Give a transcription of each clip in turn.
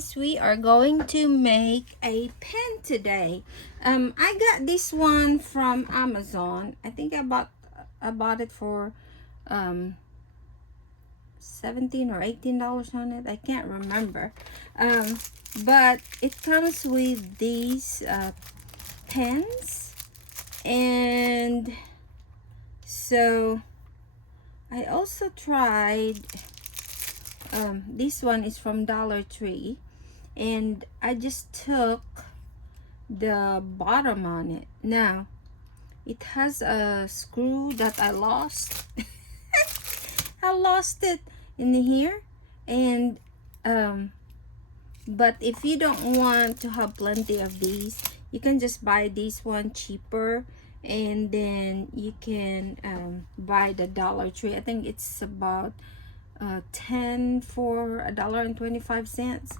guys, we are going to make a pen today. I got this one from Amazon. I think I bought it for 17 or $18 on it. I can't remember. But it comes with these pens, and so I also tried this one is from Dollar Tree, and I just took the bottom on it. Now it has a screw that I lost. I lost it in here, and but if you don't want to have plenty of these, you can just buy this one cheaper, and then you can buy the Dollar Tree. I think it's about 10 for $1.25.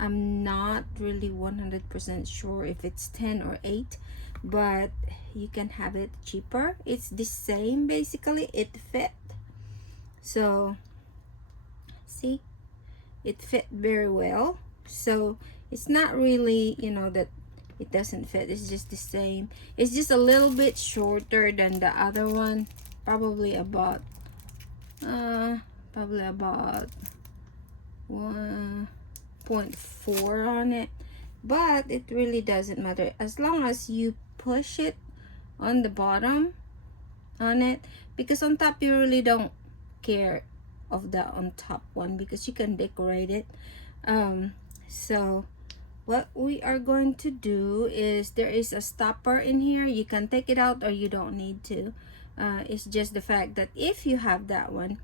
I'm not really 100% sure if it's 10 or 8, but you can have it cheaper. It's the same, basically. It fit, so see, it fit very well. So it's not really, you know, that it doesn't fit. It's just the same. It's just a little bit shorter than the other one, probably about 1.4 on it, but it really doesn't matter as long as you push it on the bottom on it, because on top you really don't care of the on top one because you can decorate it. So what we are going to do is, there is a stopper in here. You can take it out or you don't need to. It's just the fact that if you have that one,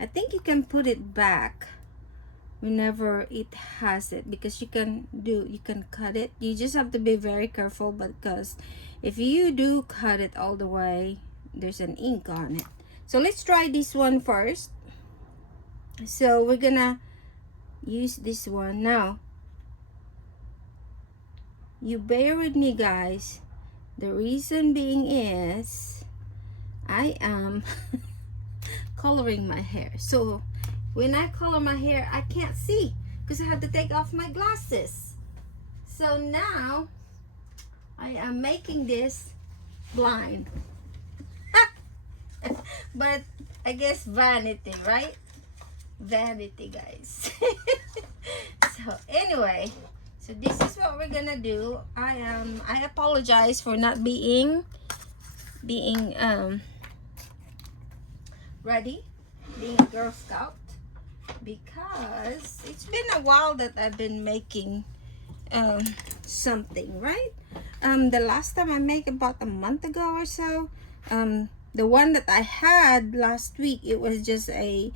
I think you can put it back whenever it has it, because you can cut it. You just have to be very careful, because if you do cut it all the way, there's an ink on it. So let's try this one first. So we're gonna use this one. Now you bear with me, guys. The reason being is I am coloring my hair. So when I color my hair, I can't see because I have to take off my glasses. So now I am making this blind. But I guess vanity, right? Vanity, guys. So anyway, so this is what we're gonna do. I apologize for not being ready, being a Girl Scout, because it's been a while that I've been making something, right? The last time I made about a month ago or so. The one that I had last week, it was just a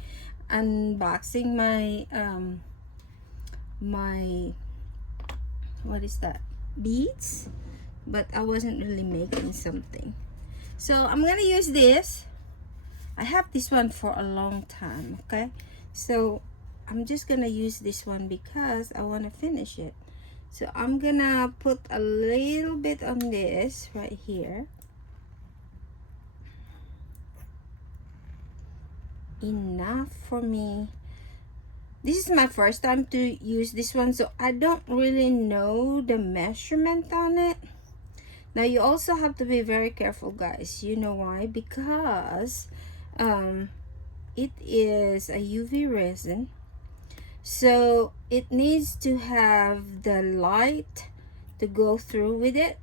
unboxing my my, what is that, beads, but I wasn't really making something. So I'm gonna use this. I have this one for a long time, okay? So I'm just gonna use this one because I want to finish it. So I'm gonna put a little bit on this right here. Enough for me. This is my first time to use this one, so I don't really know the measurement on it. Now you also have to be very careful, guys. You know why? Because it is a UV resin, so it needs to have the light to go through with it.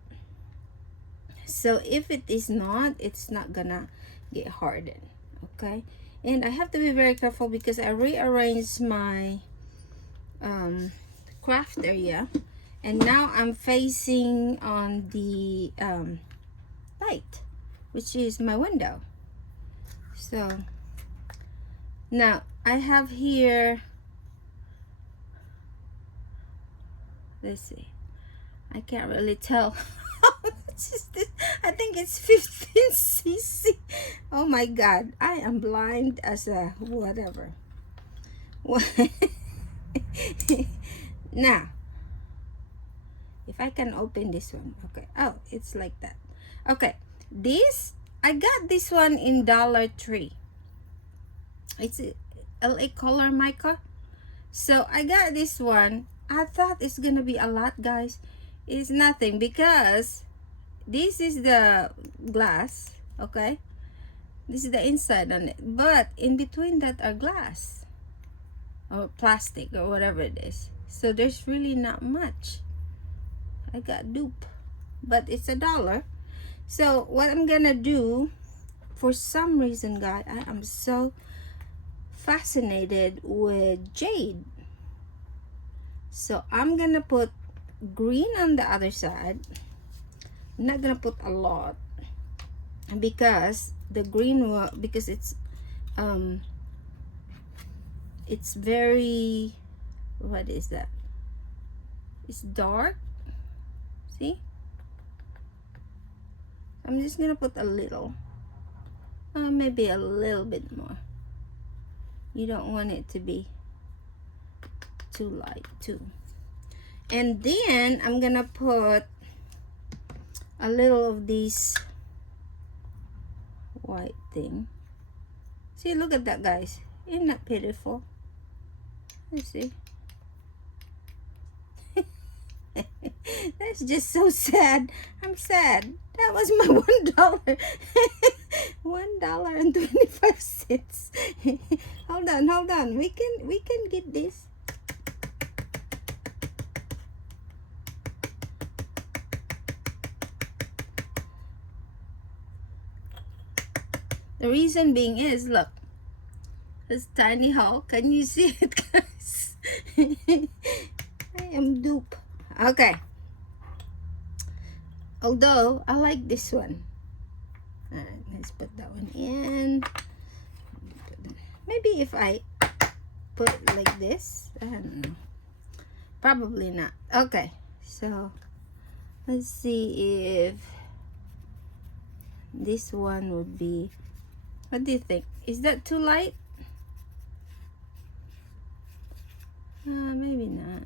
So if it is not, it's not gonna get hardened, okay? And I have to be very careful because I rearranged my craft area, and now I'm facing on the light, which is my window. So now I have here, let's see, I can't really tell. I think it's 15 cc. Oh my god, I am blind as a whatever. Now if I can open this one, okay. Oh, it's like that. Okay, this, I got this one in Dollar Tree. It's a LA Color Mica, So I got this one. I thought it's gonna be a lot, guys. It's nothing because this is the glass, okay? This is the inside on it, but in between that are glass or plastic or whatever it is. So there's really not much. I got dupe, but it's $1. So what I'm gonna do, for some reason, guys, I am so fascinated with jade. So I'm gonna put green on the other side. I'm not gonna put a lot because the green will, because it's very, what is that? It's dark. See? I'm just gonna put a little, maybe a little bit more. You don't want it to be too light too. And then I'm gonna put a little of this white thing. See, look at that, guys. Isn't that pitiful? Let's see. That's just so sad. I'm sad. That was my $1. $1.25. Hold on. We can get this. The reason being is, look, this tiny hole. Can you see it, guys? I am dupe. Okay. Although I like this one. Alright, let's put that one in. Maybe if I put it like this, I don't know. Probably not. Okay, so let's see if this one would be. What do you think? Is that too light? Maybe not.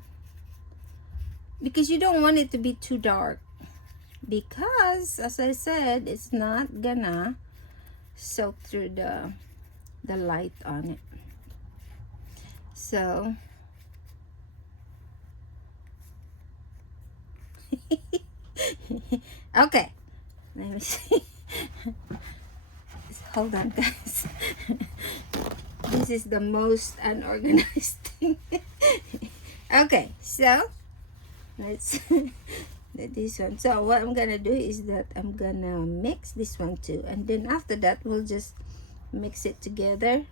Because you don't want it to be too dark. Because, as I said, it's not gonna soak through the light on it. So, okay. Let me see. Hold on, guys. This is the most unorganized thing. Okay, so let's do this one. So what I'm gonna do is that I'm gonna mix this one too, and then after that we'll just mix it together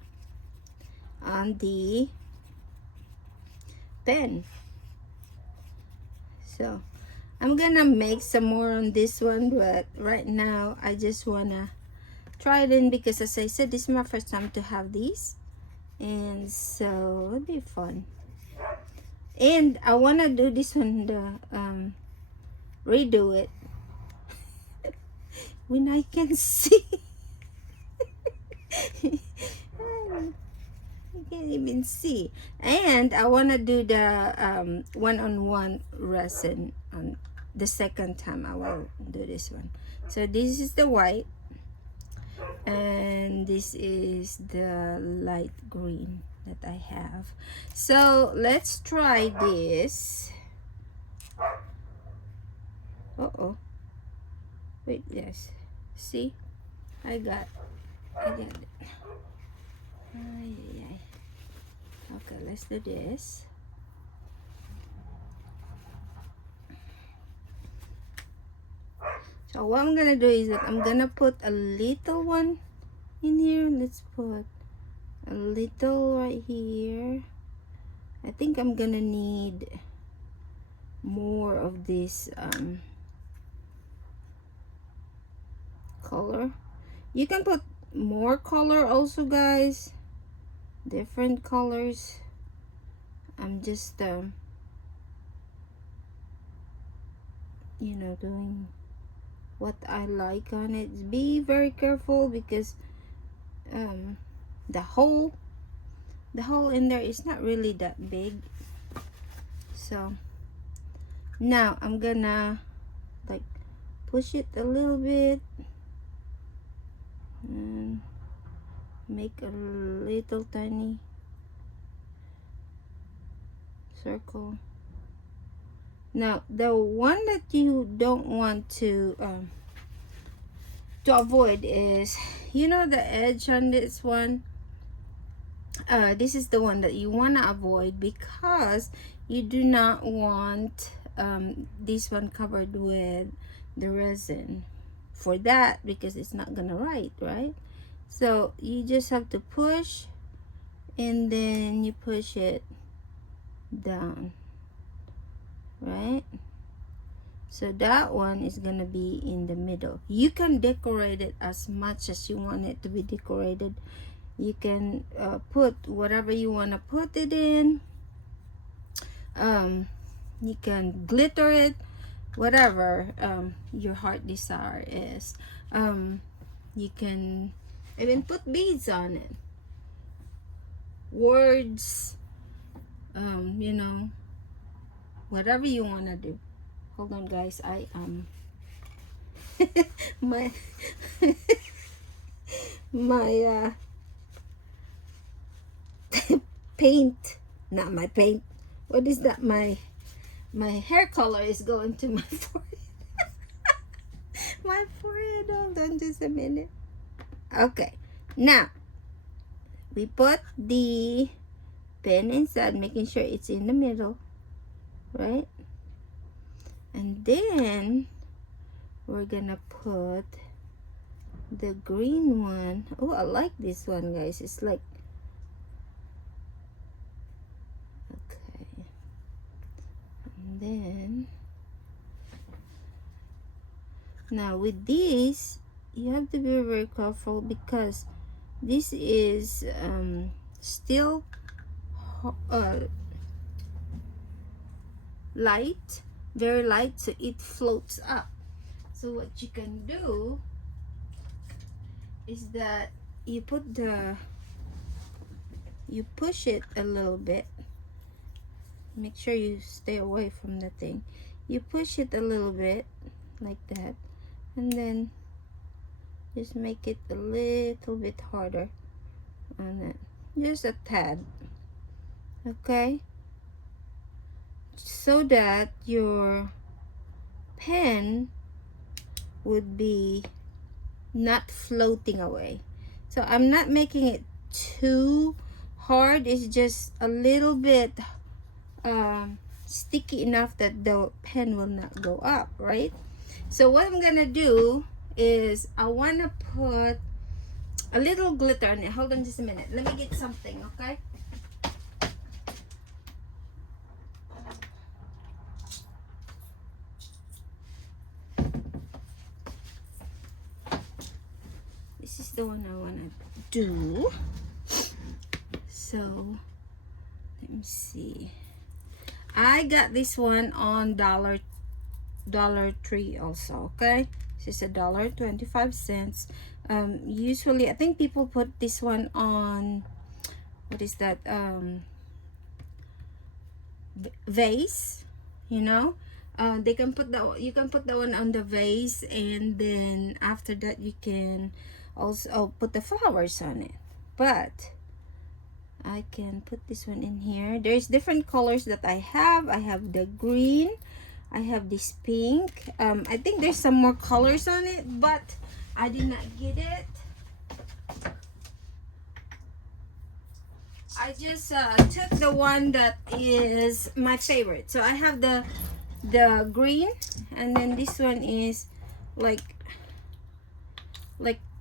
on the pen. So I'm gonna make some more on this one, but right now I just wanna try it in because, as I said, this is my first time to have these, and so it'll be fun. And I wanna do this one, redo it when I can see. I can't even see. And I want to do the one-on-one resin on the second time. I will do this one. So this is the white, and this is the light green that I have. So let's try this. Wait, yes. See, I got it. Okay, let's do this. So what I'm gonna do is that I'm gonna put a little one in here. Let's put a little right here. I think I'm gonna need more of this color. You can put more color also, guys, different colors. I'm just you know, doing what I like on it. Be very careful because the hole in there is not really that big. So now I'm gonna like push it a little bit and make a little tiny circle. Now the one that you don't want to avoid is, you know, the edge on this one. This is the one that you want to avoid because you do not want this one covered with the resin for that, because it's not gonna write, right? So you just have to push, and then you push it down, right? So that one is gonna be in the middle. You can decorate it as much as you want it to be decorated. You can put whatever you want to put it in. You can glitter it, whatever your heart desire is. You can even put beads on it, words, you know, whatever you want to do. Hold on, guys. I my my paint, not my paint, what is that, my hair color is going to my forehead. My forehead. Hold on just a minute. Okay, now we put the pen inside, making sure it's in the middle, right? And then we're gonna put the green one. Oh, I like this one, guys. It's like, okay, and then now with this you have to be very careful, because this is still light, very light, so it floats up. So what you can do is that you push it a little bit. Make sure you stay away from the thing. You push it a little bit like that, and then just make it a little bit harder on it, just a tad, okay, so that your pen would be not floating away. So I'm not making it too hard, it's just a little bit sticky enough that the pen will not go up, right? So what I'm gonna do is I want to put a little glitter on it. Hold on just a minute, let me get something, okay? This is the one I want to do. So let me see, I got this one on Dollar Tree also, okay? This is $1.25. Usually I think people put this one on, what is that, vase, you know. They can put that, you can put that one on the vase, and then after that you can also put the flowers on it. But I can put this one in here. There's different colors that I have. I have the green, I have this pink. I think there's some more colors on it, but I did not get it. I just took the one that is my favorite. So I have the green, and then this one is like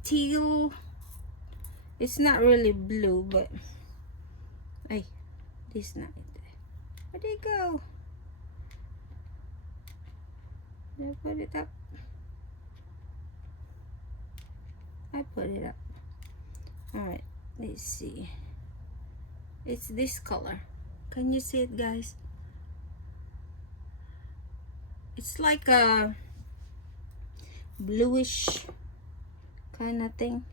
teal. It's not really blue, but ay, this not it. Where'd it go? Did I put it up? I put it up. All right, let's see. It's this color. Can you see it, guys? It's like a bluish kind of thing.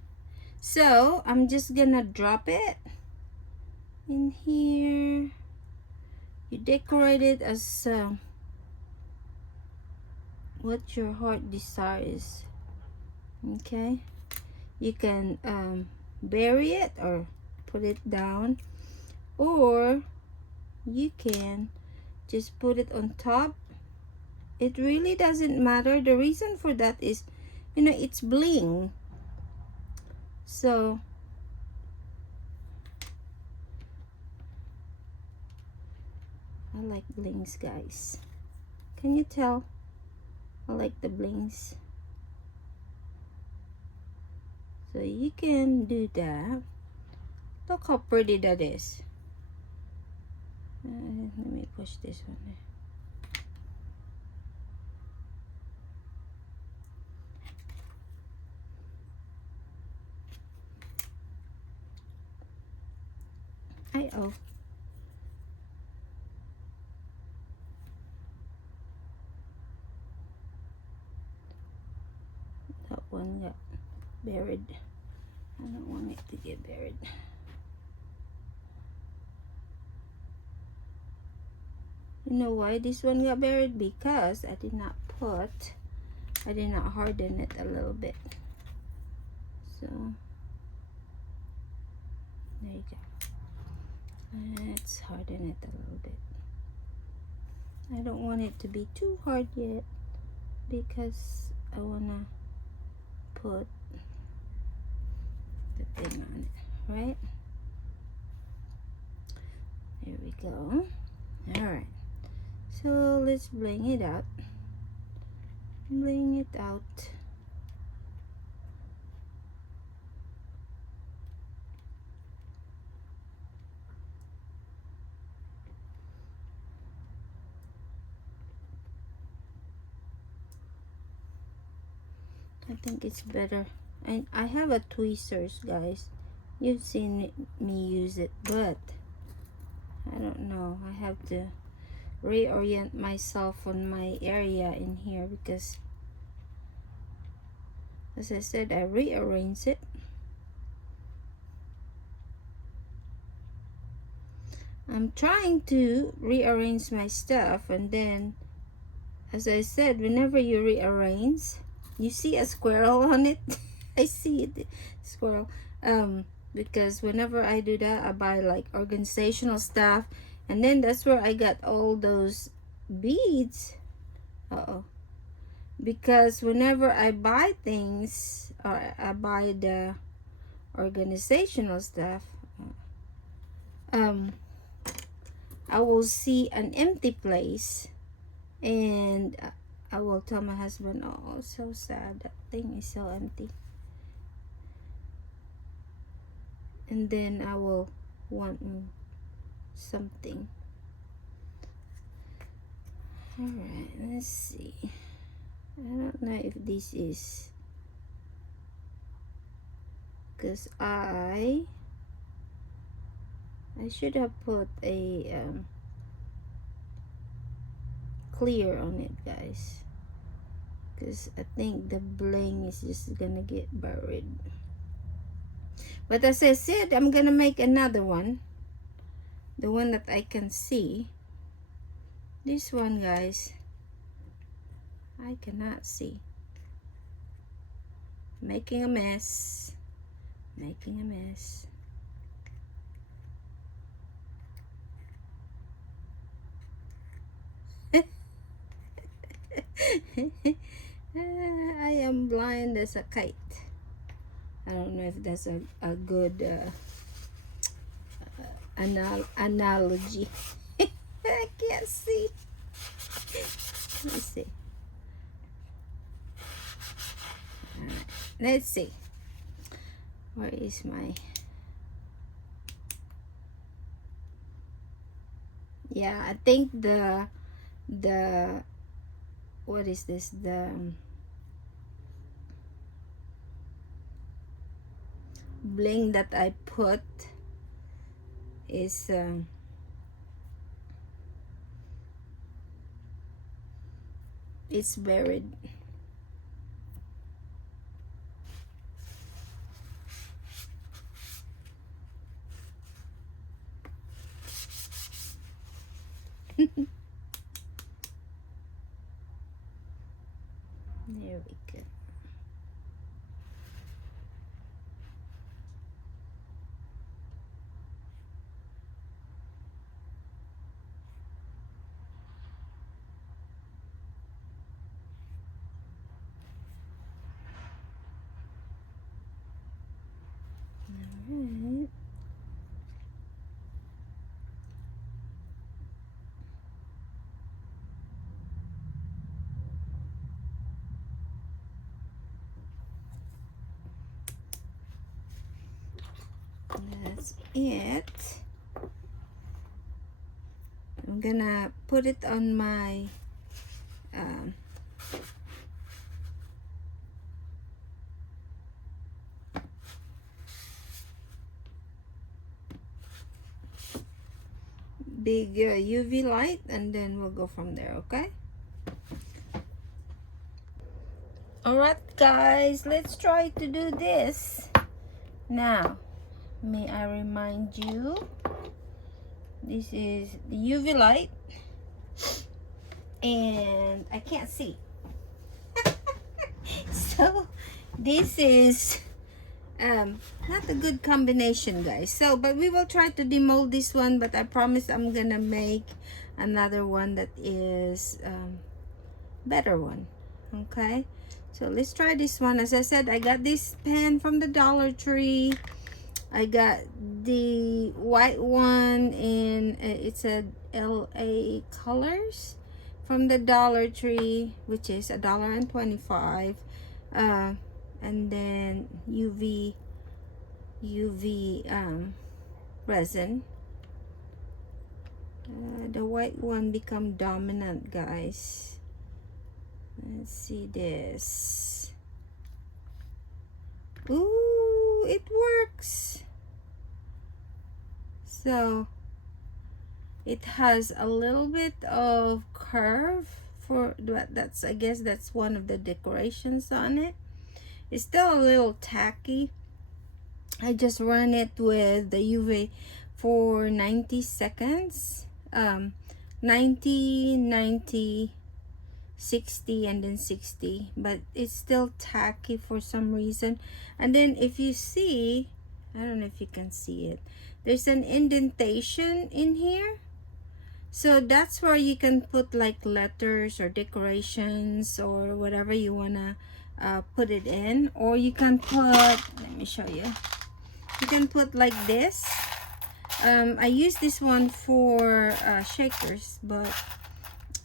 So I'm just gonna drop it in here. You decorate it as what your heart desires, okay? You can bury it or put it down, or you can just put it on top. It really doesn't matter. The reason for that is, you know, it's bling. So I like blings, guys. Can you tell? I like the blings. So you can do that. Look how pretty that is. Let me push this one there. Oh. That one got buried. I don't want it to get buried. You know why this one got buried? Because I did not harden it a little bit. So there you go. Let's harden it a little bit. I don't want it to be too hard yet because I wanna put the thing on it, right? There we go. Alright, so let's bling it out. Bling it out. I think it's better. And I have a tweezers, guys. You've seen me use it, but I don't know. I have to reorient myself on my area in here because, as I said, I rearrange it. I'm trying to rearrange my stuff, and then, as I said, whenever you rearrange, you see a squirrel on it. I see it, squirrel. Because whenever I do that, I buy like organizational stuff, and then that's where I got all those beads. Because whenever I buy things, or I buy the organizational stuff, I will see an empty place, and I will tell my husband, oh, so sad, that thing is so empty. And then I will want something. Alright, let's see. I don't know if this is, because I should have put a clear on it, guys, because I think the bling is just gonna get buried. But as I said, I'm gonna make another one, the one that I can see. This one, guys, I cannot see. Making a mess. Making a mess. I am blind as a kite. I don't know if that's a good analogy. I can't see. Let's see. Alright, let's see. Where is my... Yeah, I think the what is this? The bling that I put is it's buried. There we go. That's it. I'm gonna put it on my big UV light, and then we'll go from there. Okay. Alright guys, let's try to do this. Now, may I remind you, this is the UV light, and I can't see. So, this is not a good combination, guys. So, but we will try to demold this one, but I promise I'm gonna make another one that is better one. Okay. So let's try this one. As I said, I got this pen from the Dollar Tree. I got the white one in it's a LA Colors from the Dollar Tree, which is $1.25. And then UV resin. The white one become dominant, guys. Let's see this. Ooh, it works. So it has a little bit of curve for that's, I guess that's one of the decorations on it. It's still a little tacky. I just run it with the UV for 90 seconds. 90, 60, and then 60, but it's still tacky for some reason. And then if you see, I don't know if you can see it, there's an indentation in here, so that's where you can put like letters or decorations or whatever you wanna put it in. Or you can put, let me show you, you can put like this. I use this one for shakers, but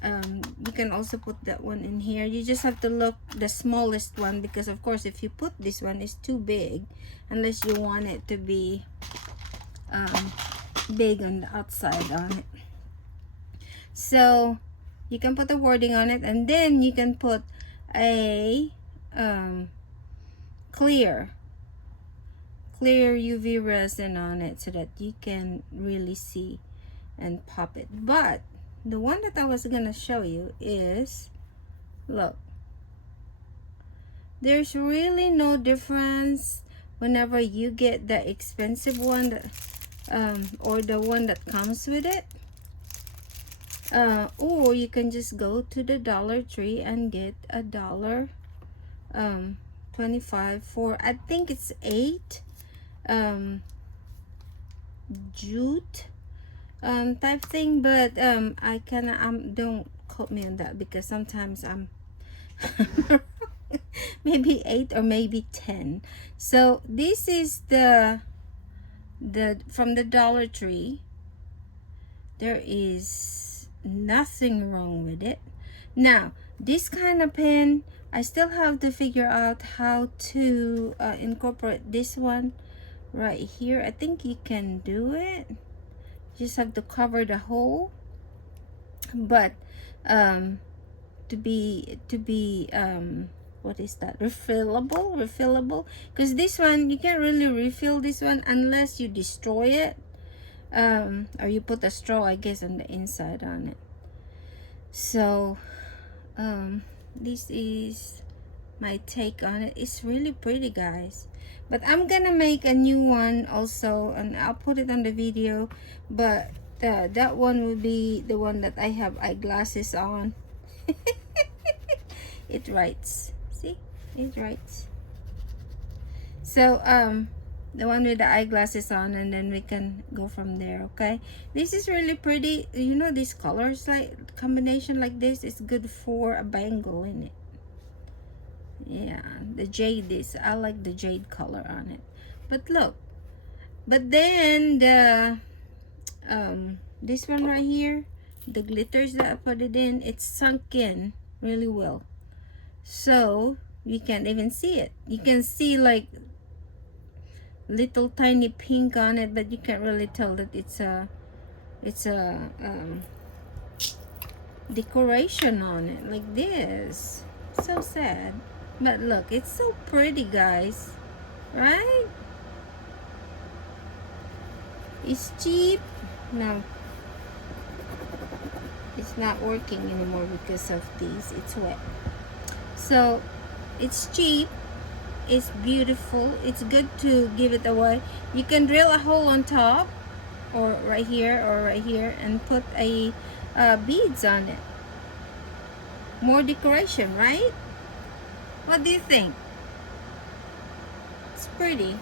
you can also put that one in here. You just have to look the smallest one, because of course if you put this one, it's too big unless you want it to be big on the outside on it. So you can put the wording on it, and then you can put a clear UV resin on it so that you can really see and pop it. But the one that I was gonna show you is, look, there's really no difference whenever you get the expensive one that, or the one that comes with it, or you can just go to the Dollar Tree and get $1.25 for, I think it's 8 jute type thing. But I kinda don't quote me on that, because sometimes I'm maybe 8 or maybe 10. So this is the from the Dollar Tree. There is nothing wrong with it. Now this kind of pen, I still have to figure out how to incorporate this one right here. I think you can do it, just have to cover the hole. But to be what is that, refillable, because this one you can't really refill this one unless you destroy it, or you put a straw, I guess, on the inside on it. So this is my take on it. It's really pretty, guys, but I'm gonna make a new one also, and I'll put it on the video. But that one will be the one that I have eyeglasses on. It writes, see, it writes. So the one with the eyeglasses on, and then we can go from there. Okay, this is really pretty. You know, these colors, like combination like this, is good for a bangle in it. Yeah, the jade is, I like the jade color on it. But look, but then the this one right here, the glitters that I put it in, it's sunk in really well, so you can't even see it. You can see like little tiny pink on it, but you can't really tell that it's a decoration on it like this. So sad, but look, it's so pretty, guys, right? It's cheap. No, it's not working anymore because of these. It's wet. So it's cheap, it's beautiful, it's good to give it away. You can drill a hole on top or right here and put a beads on it. More decoration, right? What do you think? It's pretty.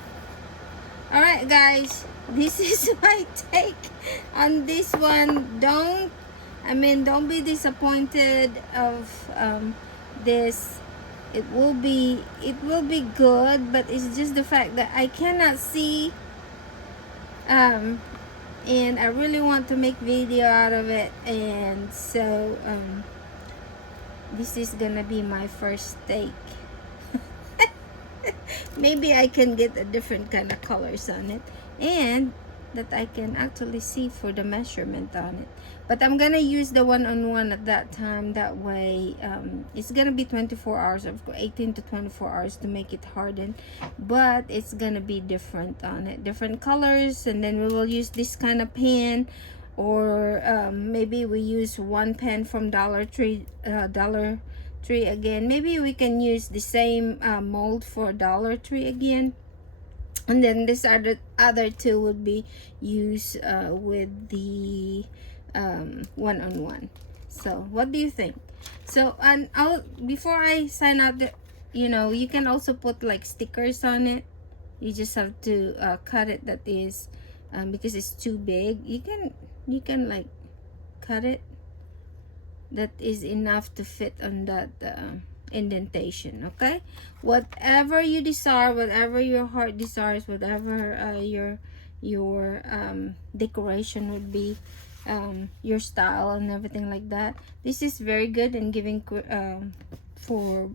All right, guys, this is my take on this one. Don't be disappointed of this. It will be good, but it's just the fact that I cannot see, and I really want to make video out of it, and so this is gonna be my first take. Maybe I can get a different kind of colors on it, and that I can actually see for the measurement on it. But I'm gonna use the one-on-one at that time. That way it's gonna be 24 hours, of 18 to 24 hours to make it harden, but it's gonna be different on it, different colors. And then we will use this kind of pen, or maybe we use one pen from Dollar Tree again. Maybe we can use the same mold for Dollar Tree again, and then this other two would be used with the one-on-one. So what do you think? So, and before I sign out, you can also put like stickers on it. You just have to cut it, that is because it's too big. You can like cut it that is enough to fit on that indentation. Okay, whatever you desire, whatever your heart desires, whatever your decoration would be, your style and everything like that. This is very good in giving for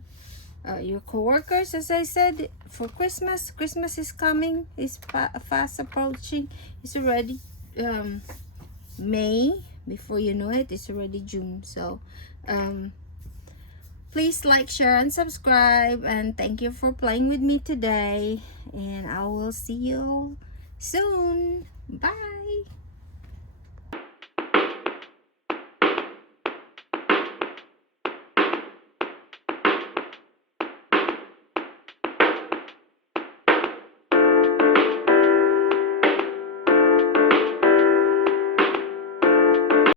your coworkers. As I said, for Christmas is coming, it's fast approaching. It's already May. Before you know it, it's already June. So please like, share, and subscribe, and thank you for playing with me today, and I will see you soon. Bye.